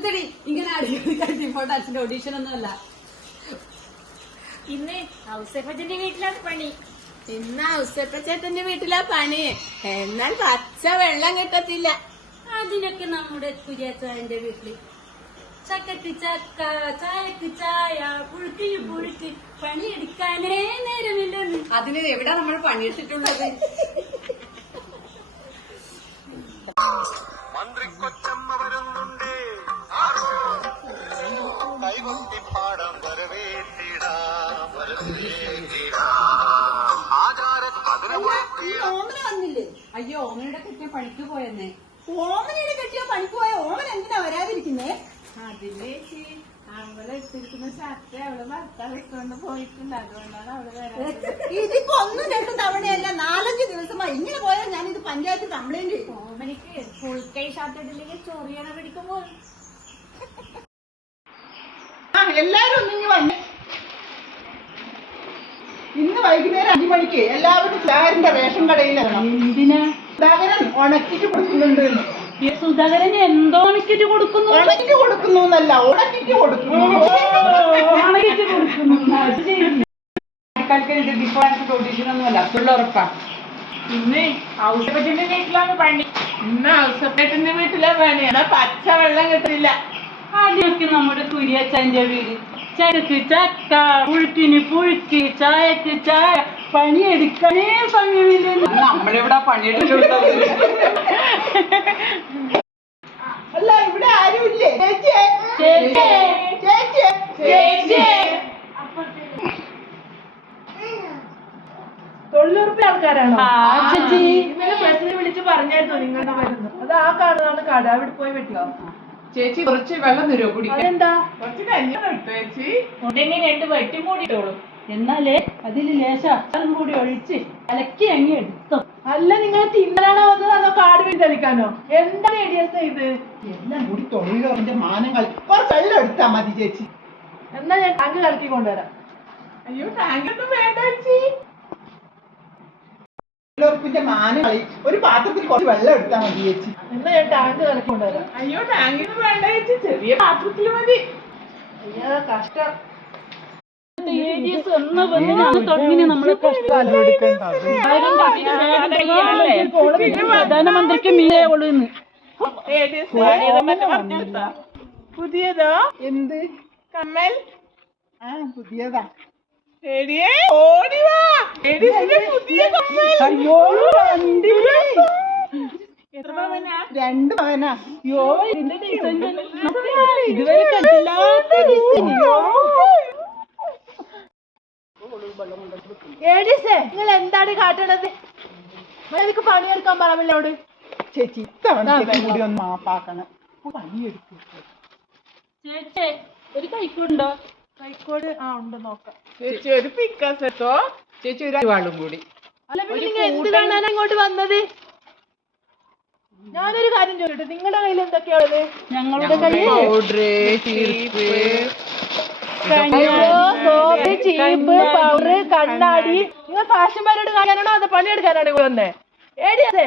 നിർത്തടി ഇങ്ങനെ അടിപൊളി ഡാൻസിന്റെ ഓഡീഷൻ ഒന്നുമല്ല. ഇന്ന് ഔസേപ്പച്ചന്റെ വീട്ടിലാണ് പണി. ഇന്ന് ഔസേപ്പച്ചേട്ടന്റെ വീട്ടിലാ പണി. എന്നാൽ പച്ച വെള്ളം കിട്ടത്തില്ല. അതിനൊക്കെ നമ്മുടെ കുര്യാച്ചായന്റെ വീട്ടില് ചക്കക്ക് ചക്ക, ചായക്ക് ചായ, പുഴുക്കിന് പുഴുക്ക്, പണിയെടുക്കാനേ നേരമില്ലെന്ന്. അതിന് എവിടെ നമ്മൾ പണിയെടുത്തിട്ടുള്ളത്? മന്ത്രി കൊച്ചമ്മ വരുന്നുണ്ട്, കൈകൊട്ടി പാടം വരവേറ്റിടാം ഓമന വന്നില്ലേ? അയ്യോ, ഓമനയുടെ കെട്ടിയ പണിക്ക് പോയെന്നേ. ഓമനയുടെ കെട്ടിയോ പണിക്ക് പോയ ഓമന എന്തിനാ വരാതിരിക്കുന്നേ? അതിലേക്ക് അവളെ ഇട്ടിരിക്കുന്ന ഷർട്ട് അവള് ഭർത്താവ് ഇട്ടുകൊണ്ട് പോയിട്ടുണ്ട്. അതുകൊണ്ടാണ് അവള് വരാറ്. ഇതിപ്പോ ഒന്നും രണ്ടും തവണയല്ല, 4-5 ദിവസമായി. ഇങ്ങനെ പോയാൽ ഞാനിത് പഞ്ചായത്ത് കംപ്ലൈന്റ് ചെയ്യും. ഓമനിക്ക് ഫുൾ കൈ ഷർട്ട് ഇട്ടില്ലെങ്കിൽ ചൊറിയണ പിടിക്കുമ്പോൾ എല്ലാരും ഒന്നിങ്ങി വന്ന് ഇന്ന് വൈകുന്നേരം 5 മണിക്ക് എല്ലാവരും സുധാകരന്റെ റേഷൻ കടയിലാണ്. എന്തിനാ സുധാകരൻ ഉണക്കിട്ട് കൊടുക്കുന്നുണ്ട്. സുധാകരന് എന്തോ ഉണക്കിട്ട് കൊടുക്കുന്നു? ഉണക്കിട്ട് കൊടുക്കുന്നു എന്നല്ല, ഉണക്കിട്ട് കൊടുക്കുന്നു. ഓഡീഷൻ ഒന്നുമല്ല, ഫുള്ള് ഉറപ്പാ. ഇന്ന് ഔസേപ്പച്ചന്റെ വീട്ടിലാണ് പണി. ഇന്ന് ഔസേപ്പച്ചന്റെ വീട്ടിലെ പണി. എന്നാ പച്ച വെള്ളം കിട്ടില്ല. ആദ്യമൊക്കെ നമ്മുടെ കുര്യാച്ചാന്റെ വീട്. ചക്കക്ക് ചക്ക, പുഴുക്കിന് പുഴുക്ക്, ചായക്ക് ചായ, പണിയെടുക്കാനേ സമയമില്ല. നമ്മളിവിടെ പണിയെടുത്തിട്ടുള്ളത്. അല്ല, ഇവിടെ ആരുമില്ലേ? തൊഴിലുറപ്പിലെ ആൾക്കാരാണോ? ചേച്ചി ഇന്നലെ പ്രസിഡന്റ് വിളിച്ച് പറഞ്ഞായിരുന്നു നിങ്ങളുടെ വരുന്നു. അത് ആ കാണുന്നതാണ് കട. അവിടെ പോയി വെട്ടിയോ? ചേച്ചി കുറച്ച് വെള്ളം തരുമോ കുടിക്കാൻ? അതെന്താ? കുറച്ച് കഞ്ഞി കിട്ടോ ചേച്ചി? ഉണ്ടെങ്കിൽ 2 വെട്ടി മൂടിട്ടോളൂ. എന്നാലേ അതില് ലേശം അച്ചാറും കൂടി ഒഴിച്ച് അലക്കി അങ്ങ് എടുത്തോ. അല്ല, നിങ്ങൾ തിന്നാനാണോ വന്നത് അതോ കാട് വീട് തെളിക്കാനോ? എന്താണ് ഐഡിയാസ് ഇത്? എല്ലാം കൂടി തൊഴിലുറപ്പിന്റെ മാനങ്ങൾ. കുറച്ച് വെള്ളം എടുത്താ മതി ചേച്ചി. എന്നാ ഞാൻ ടാങ്ക് കലക്കി കൊണ്ടുവരാം. അയ്യോ, ടാങ്കൊന്നും വേണ്ട ചേച്ചി. തൊഴിലുറപ്പിന്റെ മാനങ്ങൾ ഒരു പാത്രത്തിൽ കുറച്ച് വെള്ളം എടുത്താ മതി ചേച്ചി. എന്നാ ഞാൻ ടാങ്ക് കലക്കി കൊണ്ടുവരാം. അയ്യോ, ടാങ്കൊന്നും വേണ്ട ചേച്ചി, ചെറിയ പാത്രത്തിൽ മതി. അയ്യോ, കഷ്ടം. പ്രധാനമന്ത്രിക്ക് മീനേ ഉള്ളൂന്ന്. പുതിയതോ? എന്ത് കമ്മൽ? പുതിയതാ? എടിയേ, ഓടിവാ. എടീസിന്റെ പുതിയ കമ്മൽ. അയ്യോ, എത്ര പവനാ? 2 പവനാ. അയ്യോ, ഇതിന്റെ ഡിസൈൻ ഇതുവരെ കണ്ടില്ലാത്ത ഡിസൈൻ. ഏടീസേ, നിങ്ങൾ എന്താണ് കാട്ടണത്? എനിക്ക് പണിയെടുക്കാൻ പറമ്പില്ലോട്. ചേച്ചി ഇത്തവണ കൂടി ഒന്ന് മാപ്പാക്കണം. പണിയെടുക്കും ചേച്ചി ഒരു കൈക്കുണ്ടോ? കൈക്കോട് ഉണ്ട്, നോക്കാം. ചേച്ചി ഒരു പിക്കാസോ? ചേച്ചി ഒരു അരിവാളും കൂടി. അല്ല, പിന്നെ നിങ്ങൾ എന്ത് കാണാനാ ഇങ്ങോട്ട് വന്നത്? ഞാനൊരു കാര്യം ചോദിക്കട്ടെ, നിങ്ങളുടെ കയ്യിൽ എന്തൊക്കെയാണത്? ഞങ്ങളുടെ കയ്യിൽ പൗഡർ, ചീപ്പ്, സോപ്പ്, ചീപ്പ്, പൗഡർ, കണ്ണാടി. നിങ്ങൾ ഫാഷൻ പരേഡ് കാണാനാണോ അതോ പണിയെടുക്കാനാണോ വന്നേ? ഏടിയേ,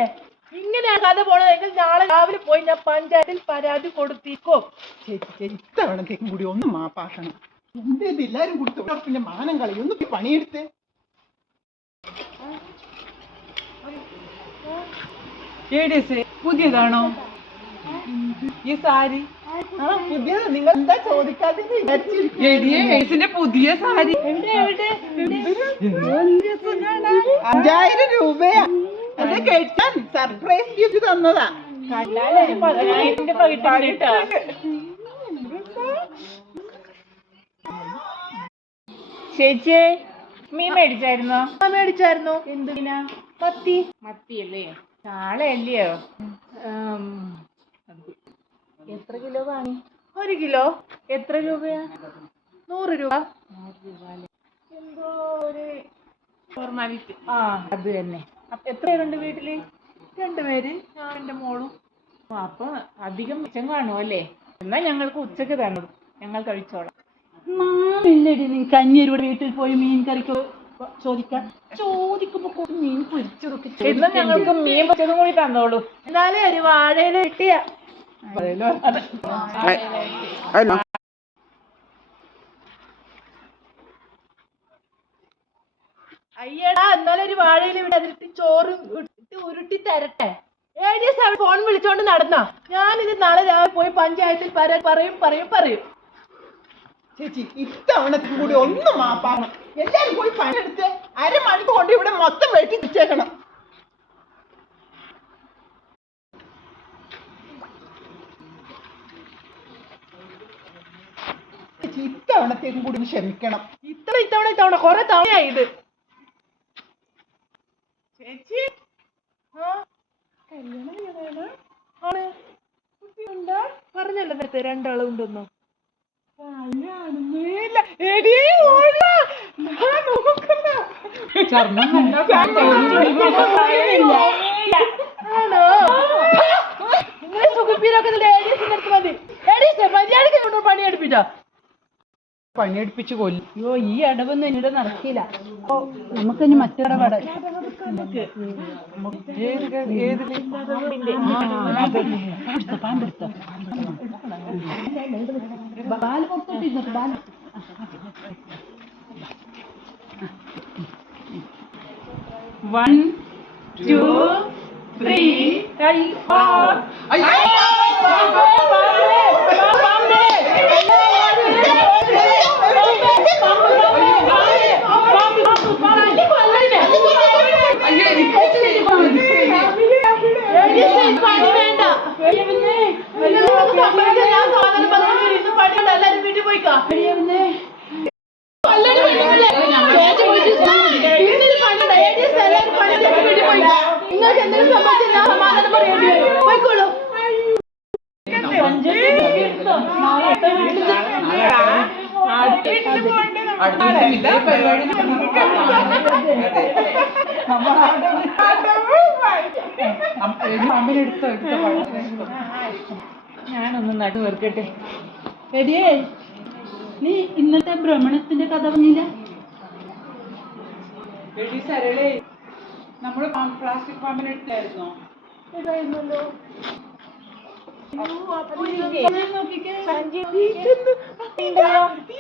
ഇങ്ങനെയാ കഥ പോണതെങ്കിൽ നാളെ രാവിലെ പോയി ഞാൻ പഞ്ചായത്തിൽ പരാതി കൊടുത്തിക്കോ. ചേച്ചി ഇത്തവണത്തേക്കും കൂടി ഒന്ന് മാപ്പാക്കണം. എന്തേത് എല്ലാരും കൂടി തൊഴിലുറപ്പിന്റെ മാനം കളി. ഒന്ന് പണിയെടുത്തേ. പുതിയതാണോ ഈ സാരി? പുതിയത് നിങ്ങൾ എന്താ ചോദിക്കാതെ എടീസിന്റെ പുതിയ സാരി. 5000 രൂപയാ എന്റെ കേട്ടാൻ സർപ്രൈസ് ഗിഫ്റ്റ് തന്നതാ. ചേച്ചി, മീൻ മേടിച്ചായിരുന്നോ? മേടിച്ചായിരുന്നു. എന്തിനാ? മത്തി. മത്തിയല്ലേ? ചാളയല്ലയോ? എത്ര കിലോ വാങ്ങി? 1 കിലോ. എത്ര രൂപയാ? 100 രൂപ. 100 രൂപ എന്തോ ഒരു ഫോർമാലിറ്റി. അത് തന്നെ. അപ്പൊ എത്ര പേരുണ്ട് വീട്ടില്? 2 പേര്, ഞാൻ എന്റെ മോളും. അപ്പൊ അധികം മിച്ചം കാണും അല്ലേ? എന്നാ ഞങ്ങൾക്ക് ഉച്ചക്ക് തരണം, ഞങ്ങൾ കഴിച്ചോളാം. മാമില്ലടി നീ കഞ്ഞിയുടെ വീട്ടിൽ പോയി മീൻ കറിക്കോ ചോദിക്കുമ്പോ മീൻ പൊരിച്ചതൊക്കെ എന്നാ ഞങ്ങൾക്ക് മീൻ പൊരിച്ചതും കൂടി തന്നോളൂ. എന്നാലേ ഒരു വാഴയില കിട്ടിയ അയ്യടാ എന്നാലും ഒരു വാഴയിൽ ഇവിടെ അതിലിട്ട് ചോറ് ഇട്ട് ഉരുട്ടി തരട്ടെ. ഫോൺ വിളിച്ചോണ്ട് നടന്ന ഞാനിത് നാളെ രാവിലെ പോയി പഞ്ചായത്തിൽ പറയും. ചേച്ചി ഇത്തവണത്തേക്കും കൂടി ഒന്ന് മാപ്പാക്കണം. എല്ലാരും പോയി പണിയെടുത്ത് അരമണിക്കൂർ കൊണ്ട് ഇവിടെ മൊത്തം വെട്ടി വെച്ചേക്കണം. ചേച്ചി ഇത്തവണത്തേക്കും കൂടി ഒന്ന് ക്ഷമിക്കണം. ഇത്തവണ കൊറേ തവണയായി ഇത്. ചേച്ചി കല്യാണം ചെയ്തതാണ് ആണ് കുട്ടിയുണ്ടോ? പറഞ്ഞല്ലോ നേരത്തെ രണ്ടാളും ഉണ്ടെന്നോ. ആണോ? നിങ്ങളെ സുഖപ്പീരൊക്കെ മതി. മര്യാദക്ക് പണിയെടുപ്പിച്ചോ? പണിയെടുപ്പിച്ച് കൊല്ലും. അയ്യോ ഈ അടവൊന്നും എന്നിടെ നടക്കില്ല. നമുക്കിനി മറ്റൊരു കട പാമ്പെടുത്തോ ബാല് പുറത്തോട്ടിരുന്നു. ബാല് 1 2 3 4 നിങ്ങൾക്ക് എന്തെങ്കിലും സംബന്ധിച്ചില്ല സമാധാനം പറയേണ്ടി വരും. പോയിക്കോളൂ. ഞാനൊന്ന് നടുവർക്കട്ടെ. എടിയേ നീ ഇന്നത്തെ ഭ്രമണത്തിന്റെ കഥ പറഞ്ഞില്ല? സരളേ നമ്മള് പ്ലാസ്റ്റിക് പാമ്പിനെടുത്തായിരുന്നോ?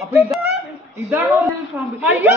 അപ്പൊ ഇതാണോ പാമ്പ്? അയ്യോ